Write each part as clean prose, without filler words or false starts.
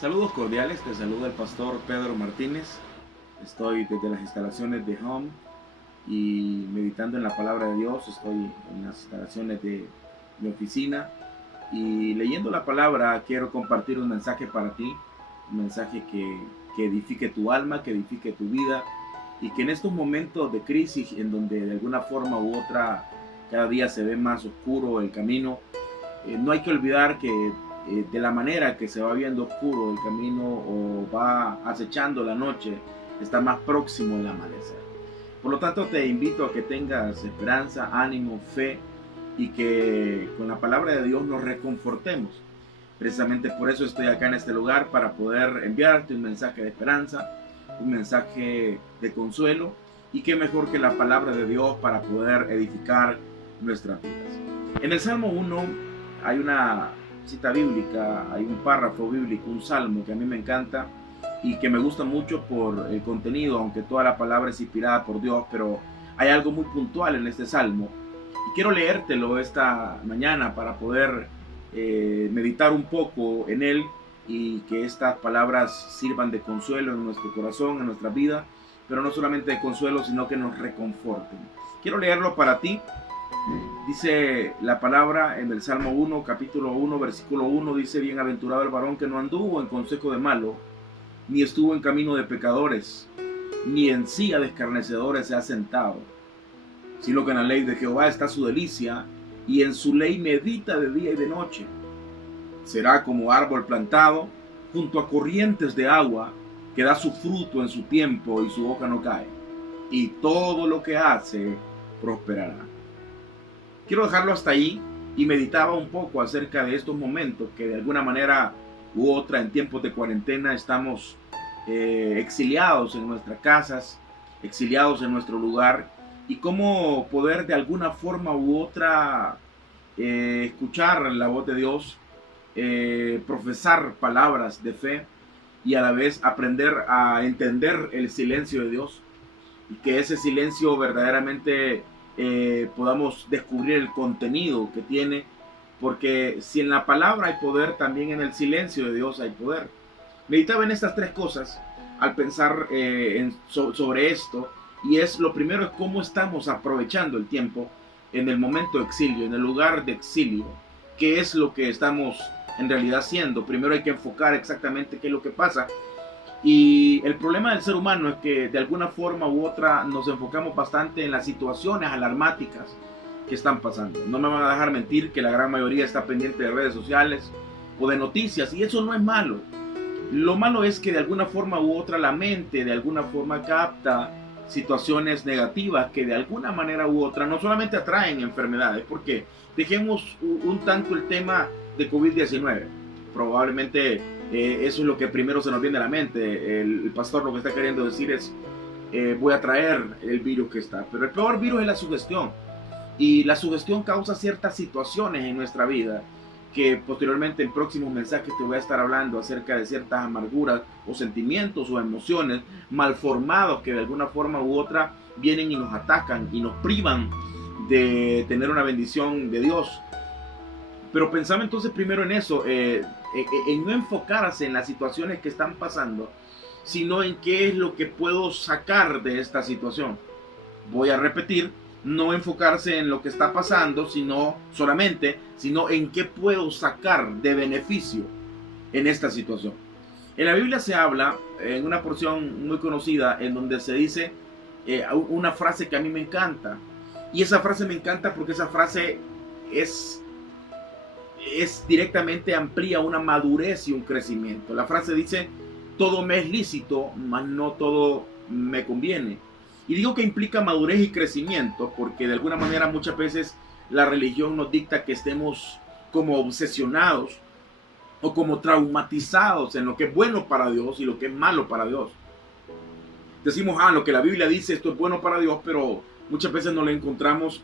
Saludos cordiales, te saluda el pastor Pedro Martínez. Estoy desde las instalaciones de Home y meditando en la palabra de Dios. Estoy en las instalaciones de mi oficina y leyendo la palabra quiero compartir un mensaje para ti, un mensaje que edifique tu alma, que edifique tu vida y que en estos momentos de crisis en donde de alguna forma u otra cada día se ve más oscuro el camino, no hay que olvidar que de la manera que se va viendo oscuro el camino o va acechando la noche, está más próximo el amanecer. Por lo tanto, te invito a que tengas esperanza, ánimo, fe y que con la palabra de Dios nos reconfortemos. Precisamente por eso estoy acá en este lugar, para poder enviarte un mensaje de esperanza, un mensaje de consuelo, y qué mejor que la palabra de Dios para poder edificar nuestras vidas. En el Salmo 1 hay una cita bíblica, hay un párrafo bíblico, un salmo que a mí me encanta y que me gusta mucho por el contenido, aunque toda la palabra es inspirada por Dios, pero hay algo muy puntual en este salmo y quiero leértelo esta mañana para poder meditar un poco en él y que estas palabras sirvan de consuelo en nuestro corazón, en nuestra vida, pero no solamente de consuelo, sino que nos reconforten. Quiero leerlo para ti. Dice la palabra en el Salmo 1, capítulo 1, versículo 1, dice: bienaventurado el varón que no anduvo en consejo de malo, ni estuvo en camino de pecadores, ni en silla de escarnecedores se ha sentado, sino que en la ley de Jehová está su delicia, y en su ley medita de día y de noche. Será como árbol plantado junto a corrientes de agua, que da su fruto en su tiempo y su hoja no cae, y todo lo que hace prosperará. Quiero dejarlo hasta ahí y meditaba un poco acerca de estos momentos que de alguna manera u otra en tiempos de cuarentena estamos exiliados en nuestras casas, exiliados en nuestro lugar, y cómo poder de alguna forma u otra escuchar la voz de Dios, profesar palabras de fe y a la vez aprender a entender el silencio de Dios, y que ese silencio verdaderamente podamos descubrir el contenido que tiene, porque si en la palabra hay poder, también en el silencio de Dios hay poder. Meditaba en estas tres cosas al pensar sobre esto, y es lo primero es cómo estamos aprovechando el tiempo en el momento de exilio, en el lugar de exilio. ¿Qué es lo que estamos en realidad haciendo? Primero hay que enfocar exactamente qué es lo que pasa. Y el problema del ser humano es que de alguna forma u otra nos enfocamos bastante en las situaciones alarmáticas que están pasando. No me van a dejar mentir que la gran mayoría está pendiente de redes sociales o de noticias, y eso no es malo. Lo malo es que de alguna forma u otra la mente de alguna forma capta situaciones negativas que de alguna manera u otra no solamente atraen enfermedades, porque dejemos un tanto el tema de COVID-19. Probablemente eso es lo que primero se nos viene a la mente. El pastor lo que está queriendo decir es voy a traer el virus que está. Pero el peor virus es la sugestión. Y la sugestión causa ciertas situaciones en nuestra vida, que posteriormente en próximos mensajes te voy a estar hablando acerca de ciertas amarguras o sentimientos o emociones malformados que de alguna forma u otra vienen y nos atacan y nos privan de tener una bendición de Dios. Pero pensaba entonces primero en eso, en no enfocarse en las situaciones que están pasando, sino en qué es lo que puedo sacar de esta situación. Voy a repetir: no enfocarse en lo que está pasando, sino en qué puedo sacar de beneficio en esta situación. En la Biblia se habla, en una porción muy conocida, en donde se dice una frase que a mí me encanta. Y esa frase me encanta porque esa frase es directamente amplía una madurez y un crecimiento. La frase dice: todo me es lícito, mas no todo me conviene. Y digo que implica madurez y crecimiento porque de alguna manera muchas veces la religión nos dicta que estemos como obsesionados o como traumatizados en lo que es bueno para Dios y lo que es malo para Dios. Decimos, lo que la Biblia dice, esto es bueno para Dios, pero muchas veces no le encontramos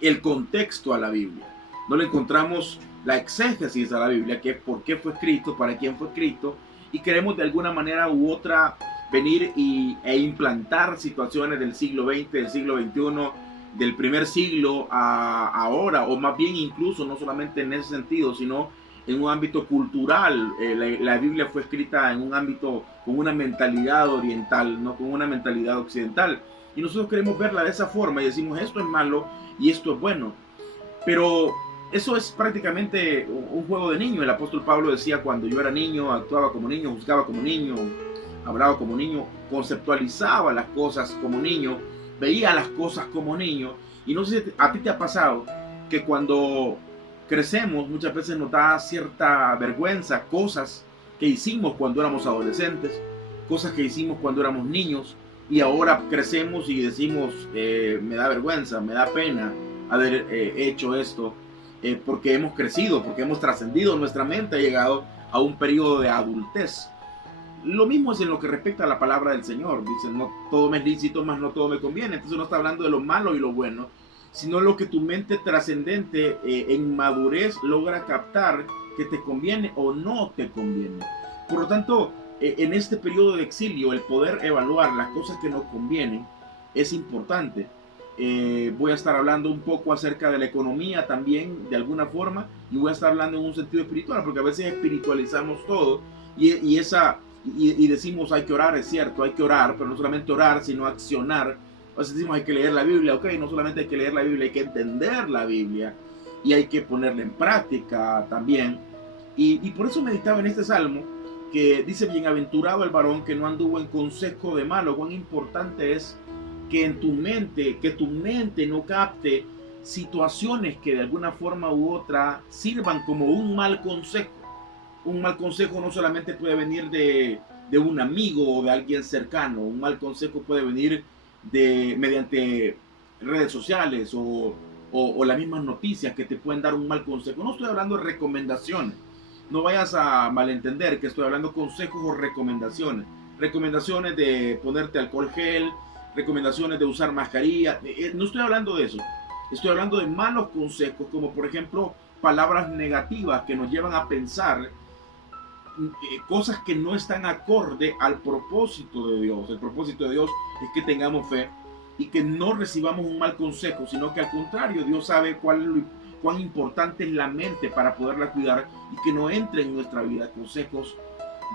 el contexto a la Biblia. No le encontramos la exégesis a la Biblia, que es por qué fue escrito, para quién fue escrito, y queremos de alguna manera u otra venir e implantar situaciones del siglo XX, del siglo XXI, del primer siglo a ahora, o más bien incluso no solamente en ese sentido, sino en un ámbito cultural. La Biblia fue escrita en un ámbito con una mentalidad oriental, no con una mentalidad occidental. Y nosotros queremos verla de esa forma y decimos esto es malo y esto es bueno. Pero eso es prácticamente un juego de niño. El apóstol Pablo decía: cuando yo era niño, actuaba como niño, juzgaba como niño, hablaba como niño, conceptualizaba las cosas como niño, veía las cosas como niño. Y no sé si a ti te ha pasado que cuando crecemos muchas veces nos da cierta vergüenza cosas que hicimos cuando éramos adolescentes, cosas que hicimos cuando éramos niños, y ahora crecemos y decimos me da vergüenza, me da pena haber hecho esto, porque hemos crecido, porque hemos trascendido, nuestra mente ha llegado a un periodo de adultez. Lo mismo es en lo que respecta a la palabra del Señor. Dice: no todo me es lícito, mas no todo me conviene. Entonces no está hablando de lo malo y lo bueno, sino lo que tu mente trascendente en madurez logra captar que te conviene o no te conviene. Por lo tanto, en este periodo de exilio, el poder evaluar las cosas que nos convienen es importante. Voy a estar hablando un poco acerca de la economía también, de alguna forma, y voy a estar hablando en un sentido espiritual, porque a veces espiritualizamos todo y decimos hay que orar, es cierto, hay que orar, pero no solamente orar, sino accionar. A veces decimos hay que leer la Biblia, ok, no solamente hay que leer la Biblia, hay que entender la Biblia y hay que ponerla en práctica también. Y por eso meditaba en este salmo que dice: bienaventurado el varón que no anduvo en consejo de malo. Cuán importante es que tu mente no capte situaciones que de alguna forma u otra sirvan como un mal consejo. Un mal consejo no solamente puede venir de un amigo o de alguien cercano. Un mal consejo puede venir mediante redes sociales o las mismas noticias que te pueden dar un mal consejo. No estoy hablando de recomendaciones. No vayas a malentender que estoy hablando de consejos o recomendaciones. Recomendaciones de ponerte alcohol gel, recomendaciones de usar mascarilla. No estoy hablando de eso. Estoy hablando de malos consejos, como por ejemplo palabras negativas que nos llevan a pensar cosas que no están acorde al propósito de Dios. El propósito de Dios es que tengamos fe y que no recibamos un mal consejo, sino que al contrario, Dios sabe cuán importante es la mente para poderla cuidar y que no entre en nuestra vida consejos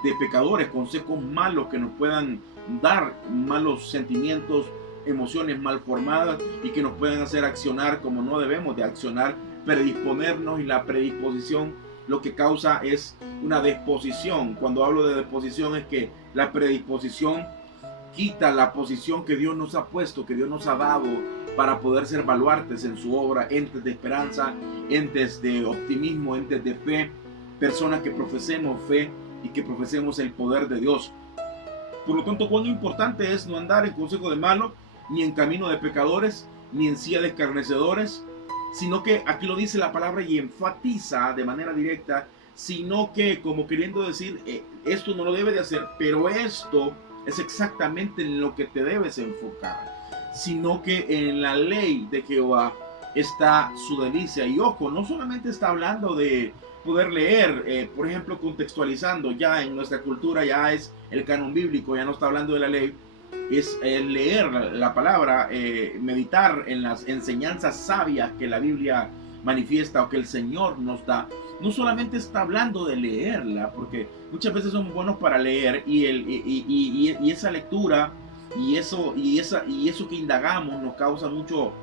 de pecadores, consejos malos que nos puedan dar malos sentimientos, emociones mal formadas y que nos puedan hacer accionar como no debemos de accionar, predisponernos, y la predisposición lo que causa es una disposición. Cuando hablo de disposición es que la predisposición quita la posición que Dios nos ha puesto, que Dios nos ha dado para poder ser baluartes en su obra, entes de esperanza, entes de optimismo, entes de fe, personas que profesemos fe y que profesemos el poder de Dios. Por lo tanto, cuán importante es no andar en consejo de malo, ni en camino de pecadores, ni en silla de escarnecedores, sino que aquí lo dice la palabra y enfatiza de manera directa, sino que como queriendo decir, esto no lo debe de hacer, pero esto es exactamente en lo que te debes enfocar, sino que en la ley de Jehová está su delicia. Y ojo, no solamente está hablando de poder leer, por ejemplo, contextualizando, ya en nuestra cultura ya es el canon bíblico, ya no está hablando de la ley, es leer la palabra, meditar en las enseñanzas sabias que la Biblia manifiesta o que el Señor nos da. No solamente está hablando de leerla, porque muchas veces somos buenos para leer y esa lectura y eso que indagamos nos causa mucho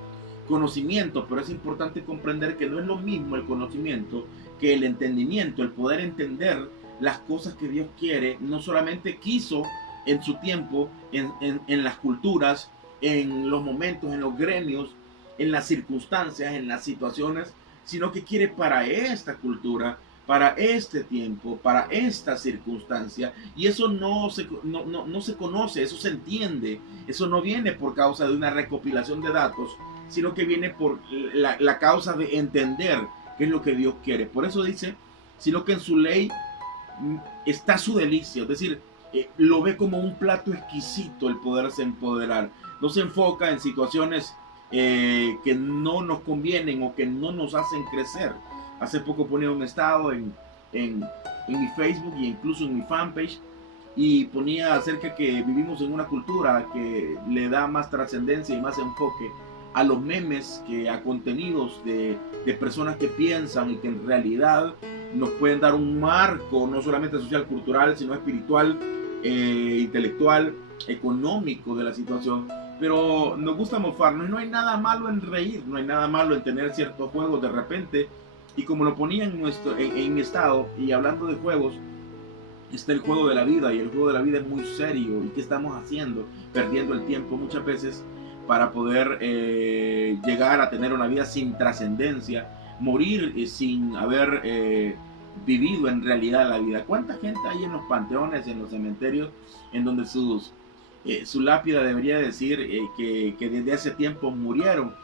conocimiento, pero es importante comprender que no es lo mismo el conocimiento que el entendimiento, el poder entender las cosas que Dios quiere, no solamente quiso en su tiempo, en las culturas, en los momentos, en los gremios, en las circunstancias, en las situaciones, sino que quiere para esta cultura, para este tiempo, para esta circunstancia. Y eso no se conoce, eso se entiende. Eso no viene por causa de una recopilación de datos, sino que viene por la causa de entender qué es lo que Dios quiere. Por eso dice, sino que en su ley está su delicia, es decir, lo ve como un plato exquisito el poderse empoderar. No se enfoca en situaciones que no nos convienen o que no nos hacen crecer. Hace poco ponía un estado en mi Facebook e incluso en mi fanpage y ponía acerca que vivimos en una cultura que le da más trascendencia y más enfoque a los memes que a contenidos de personas que piensan y que en realidad nos pueden dar un marco, no solamente social, cultural, sino espiritual, intelectual, económico de la situación. Pero nos gusta mofarnos. No hay nada malo en reír, no hay nada malo en tener ciertos juegos de repente. Y como lo ponía en mi estado, y hablando de juegos, está el juego de la vida, y el juego de la vida es muy serio. ¿Y qué estamos haciendo? Perdiendo el tiempo muchas veces para poder llegar a tener una vida sin trascendencia, morir sin haber vivido en realidad la vida. ¿Cuánta gente hay en los panteones, en los cementerios, en donde su lápida debería decir que desde hace tiempo murieron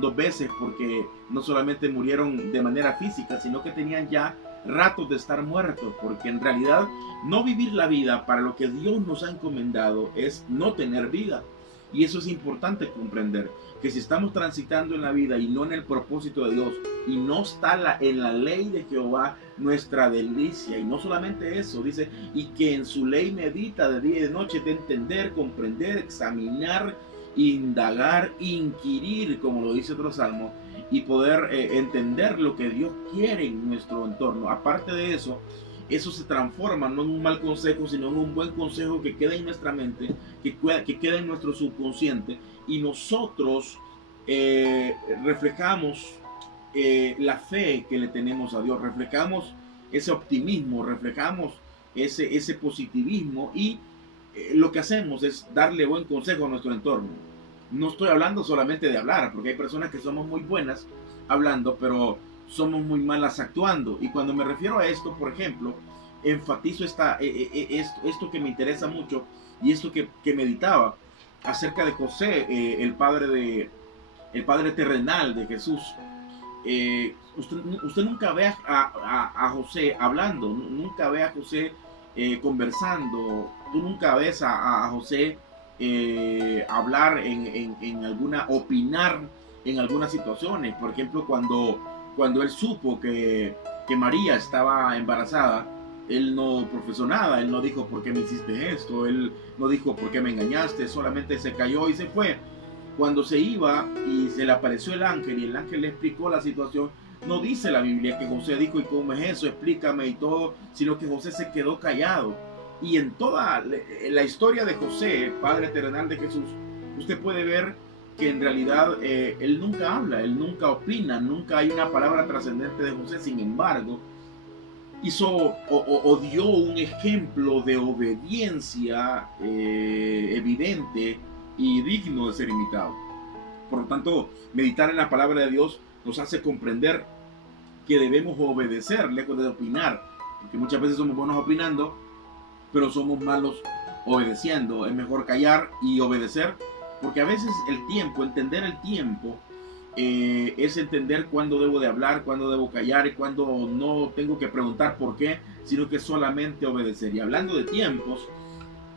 2 veces, porque no solamente murieron de manera física, sino que tenían ya ratos de estar muertos, porque en realidad no vivir la vida para lo que Dios nos ha encomendado es no tener vida. Y eso es importante comprender, que si estamos transitando en la vida y no en el propósito de Dios, y no está en la ley de Jehová nuestra delicia, y no solamente eso, dice, y que en su ley medita de día y de noche, de entender, comprender, examinar, indagar, inquirir, como lo dice otro salmo, y poder entender lo que Dios quiere en nuestro entorno. Aparte de eso, eso se transforma no en un mal consejo, sino en un buen consejo que queda en nuestra mente, que queda en nuestro subconsciente, y nosotros reflejamos la fe que le tenemos a Dios, reflejamos ese optimismo, reflejamos ese positivismo, y lo que hacemos es darle buen consejo a nuestro entorno. No estoy hablando solamente de hablar, porque hay personas que somos muy buenas hablando, pero somos muy malas actuando. Y cuando me refiero a esto, por ejemplo, enfatizo esto que me interesa mucho, y esto que meditaba acerca de José, el padre terrenal de Jesús. Usted nunca ve a José hablando, nunca ve a José conversando. Tú nunca ves a José hablar opinar en algunas situaciones. Por ejemplo, cuando él supo que María estaba embarazada, él no profesó nada, él no dijo por qué me hiciste esto, él no dijo por qué me engañaste, solamente se cayó y se fue. Cuando se iba y se le apareció el ángel, y el ángel le explicó la situación, no dice la Biblia que José dijo, ¿y cómo es eso? Explícame y todo, sino que José se quedó callado. Y en toda la historia de José, Padre terrenal de Jesús, usted puede ver que en realidad él nunca habla, él nunca opina, nunca hay una palabra trascendente de José. Sin embargo, hizo o dio un ejemplo de obediencia evidente y digno de ser imitado. Por lo tanto, meditar en la palabra de Dios nos hace comprender que debemos obedecer, lejos de opinar, porque muchas veces somos buenos opinando, pero somos malos obedeciendo. Es mejor callar y obedecer, porque a veces entender el tiempo, es entender cuándo debo de hablar, cuándo debo callar, y cuándo no tengo que preguntar por qué, sino que solamente obedecer. Y hablando de tiempos,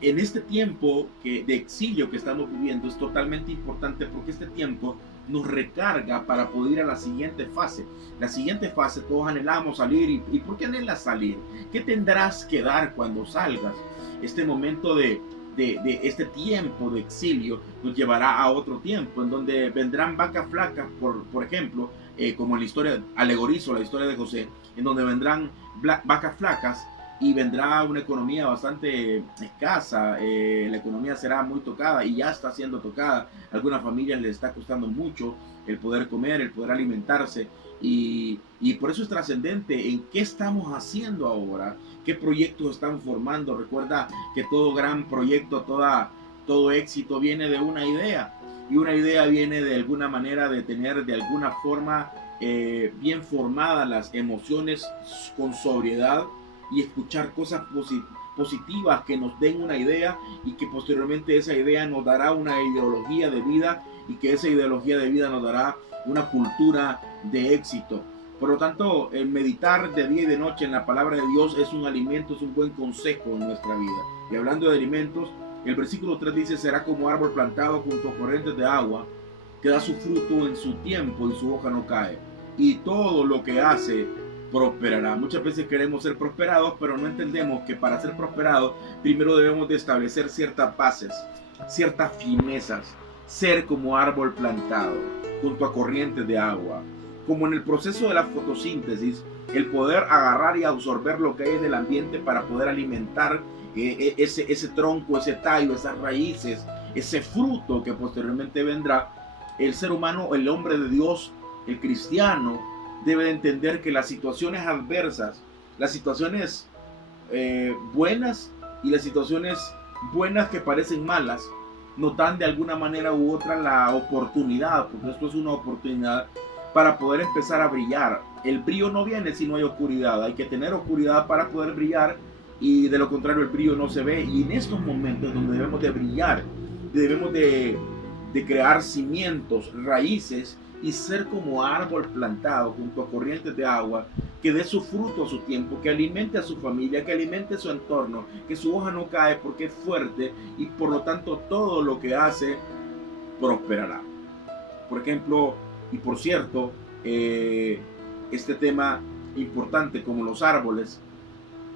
en este tiempo de exilio que estamos viviendo es totalmente importante, porque este tiempo nos recarga para poder ir a la siguiente fase. La siguiente fase, todos anhelamos salir. ¿Y por qué anhelas salir? ¿Qué tendrás que dar cuando salgas? Este momento de este tiempo de exilio nos llevará a otro tiempo, en donde vendrán vacas flacas, por ejemplo, como en la historia, alegorizo la historia de José, en donde vendrán vacas flacas, y vendrá una economía bastante escasa. La economía será muy tocada, y ya está siendo tocada. A algunas familias les está costando mucho el poder comer, el poder alimentarse, y por eso es trascendente en qué estamos haciendo ahora, qué proyectos están formando. Recuerda que todo gran proyecto, todo éxito viene de una idea, y una idea viene de alguna manera de tener de alguna forma bien formadas las emociones con sobriedad, y escuchar cosas positivas que nos den una idea, y que posteriormente esa idea nos dará una ideología de vida, y que esa ideología de vida nos dará una cultura de éxito. Por lo tanto, el meditar de día y de noche en la palabra de Dios es un alimento, es un buen consejo en nuestra vida. Y hablando de alimentos, el versículo 3 dice: será como árbol plantado junto a corrientes de agua, que da su fruto en su tiempo y su hoja no cae, y todo lo que hace prosperará. Muchas veces queremos ser prosperados, pero no entendemos que para ser prosperados primero debemos de establecer ciertas bases, ciertas finezas. Ser como árbol plantado junto a corrientes de agua, como en el proceso de la fotosíntesis, el poder agarrar y absorber lo que hay en el ambiente para poder alimentar ese tronco, ese tallo, esas raíces, ese fruto que posteriormente vendrá. El ser humano, el hombre de Dios, el cristiano, debe de entender que las situaciones adversas, las situaciones buenas y las situaciones buenas que parecen malas, nos dan de alguna manera u otra la oportunidad, porque esto es una oportunidad para poder empezar a brillar. El brillo no viene si no hay oscuridad, hay que tener oscuridad para poder brillar, y de lo contrario el brillo no se ve. Y en estos momentos donde debemos de brillar, debemos de crear cimientos, raíces, y ser como árbol plantado junto a corrientes de agua, que dé su fruto a su tiempo, que alimente a su familia, que alimente su entorno, que su hoja no cae porque es fuerte, y por lo tanto todo lo que hace prosperará. Por ejemplo, y por cierto, este tema importante como los árboles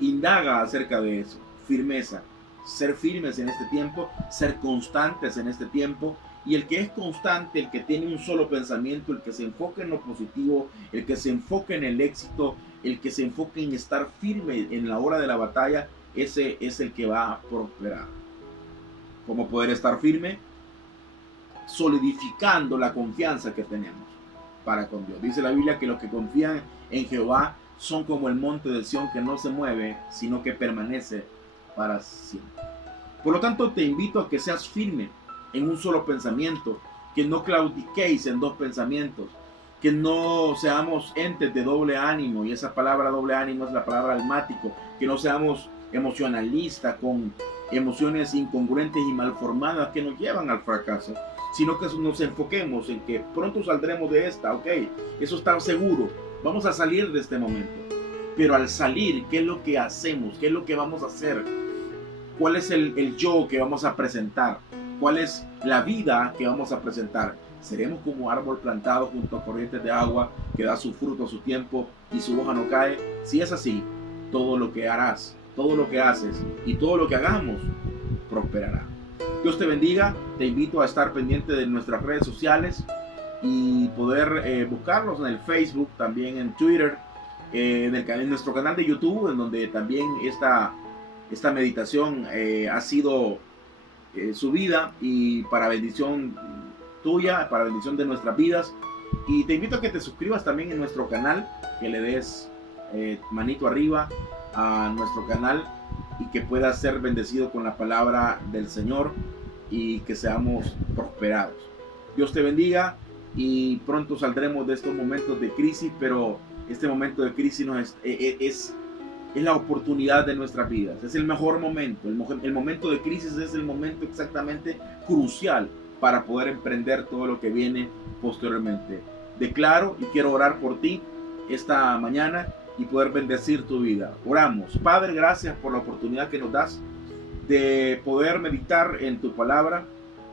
indaga acerca de eso: firmeza, ser firmes en este tiempo, ser constantes en este tiempo. Y el que es constante, el que tiene un solo pensamiento, el que se enfoca en lo positivo, el que se enfoca en el éxito, el que se enfoca en estar firme en la hora de la batalla, ese es el que va a prosperar. ¿Cómo poder estar firme? Solidificando la confianza que tenemos para con Dios. Dice la Biblia que los que confían en Jehová son como el monte de Sión, que no se mueve, sino que permanece para siempre. Por lo tanto, te invito a que seas firme en un solo pensamiento, que no claudiquéis en dos pensamientos, que no seamos entes de doble ánimo, y esa palabra doble ánimo es la palabra almático, que no seamos emocionalistas con emociones incongruentes y malformadas que nos llevan al fracaso, sino que nos enfoquemos en que pronto saldremos de esta. Ok, eso está seguro, vamos a salir de este momento, pero al salir, ¿qué es lo que hacemos? ¿Qué es lo que vamos a hacer? ¿Cuál es el yo que vamos a presentar? ¿Cuál es la vida que vamos a presentar? ¿Seremos como árbol plantado junto a corrientes de agua, que da su fruto a su tiempo y su hoja no cae? Si es así, todo lo que harás, todo lo que haces y todo lo que hagamos prosperará. Dios te bendiga. Te invito a estar pendiente de nuestras redes sociales y poder buscarlos en el Facebook, también en Twitter, en nuestro canal de YouTube, en donde también esta meditación ha sido subida, y para bendición tuya, para bendición de nuestras vidas. Y te invito a que te suscribas también en nuestro canal, que le des manito arriba a nuestro canal, y que puedas ser bendecido con la palabra del Señor y que seamos prosperados. Dios te bendiga, y pronto saldremos de estos momentos de crisis, pero este momento de crisis es la oportunidad de nuestras vidas. Es el mejor momento. El momento de crisis es el momento exactamente crucial para poder emprender todo lo que viene posteriormente. Declaro y quiero orar por ti esta mañana y poder bendecir tu vida. Oramos. Padre, gracias por la oportunidad que nos das de poder meditar en tu palabra.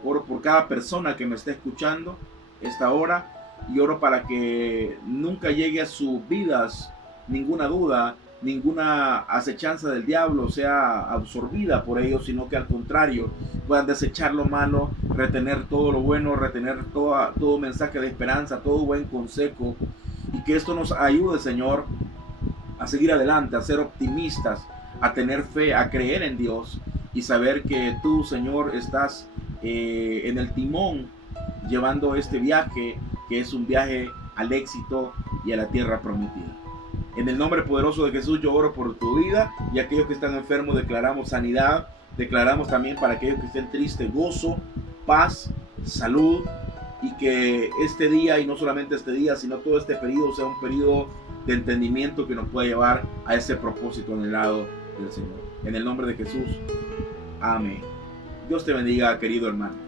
Oro por cada persona que me está escuchando esta hora, y oro para que nunca llegue a sus vidas ninguna duda, ninguna acechanza del diablo sea absorbida por ellos, sino que al contrario puedan desechar lo malo, retener todo lo bueno, retener todo mensaje de esperanza, todo buen consejo, y que esto nos ayude, Señor, a seguir adelante, a ser optimistas, a tener fe, a creer en Dios y saber que tú, Señor, estás en el timón llevando este viaje, que es un viaje al éxito y a la tierra prometida. En el nombre poderoso de Jesús yo oro por tu vida, y aquellos que están enfermos declaramos sanidad. Declaramos también para aquellos que estén tristes gozo, paz, salud, y que este día, y no solamente este día, sino todo este periodo sea un periodo de entendimiento que nos pueda llevar a ese propósito en el lado del Señor. En el nombre de Jesús, amén. Dios te bendiga, querido hermano.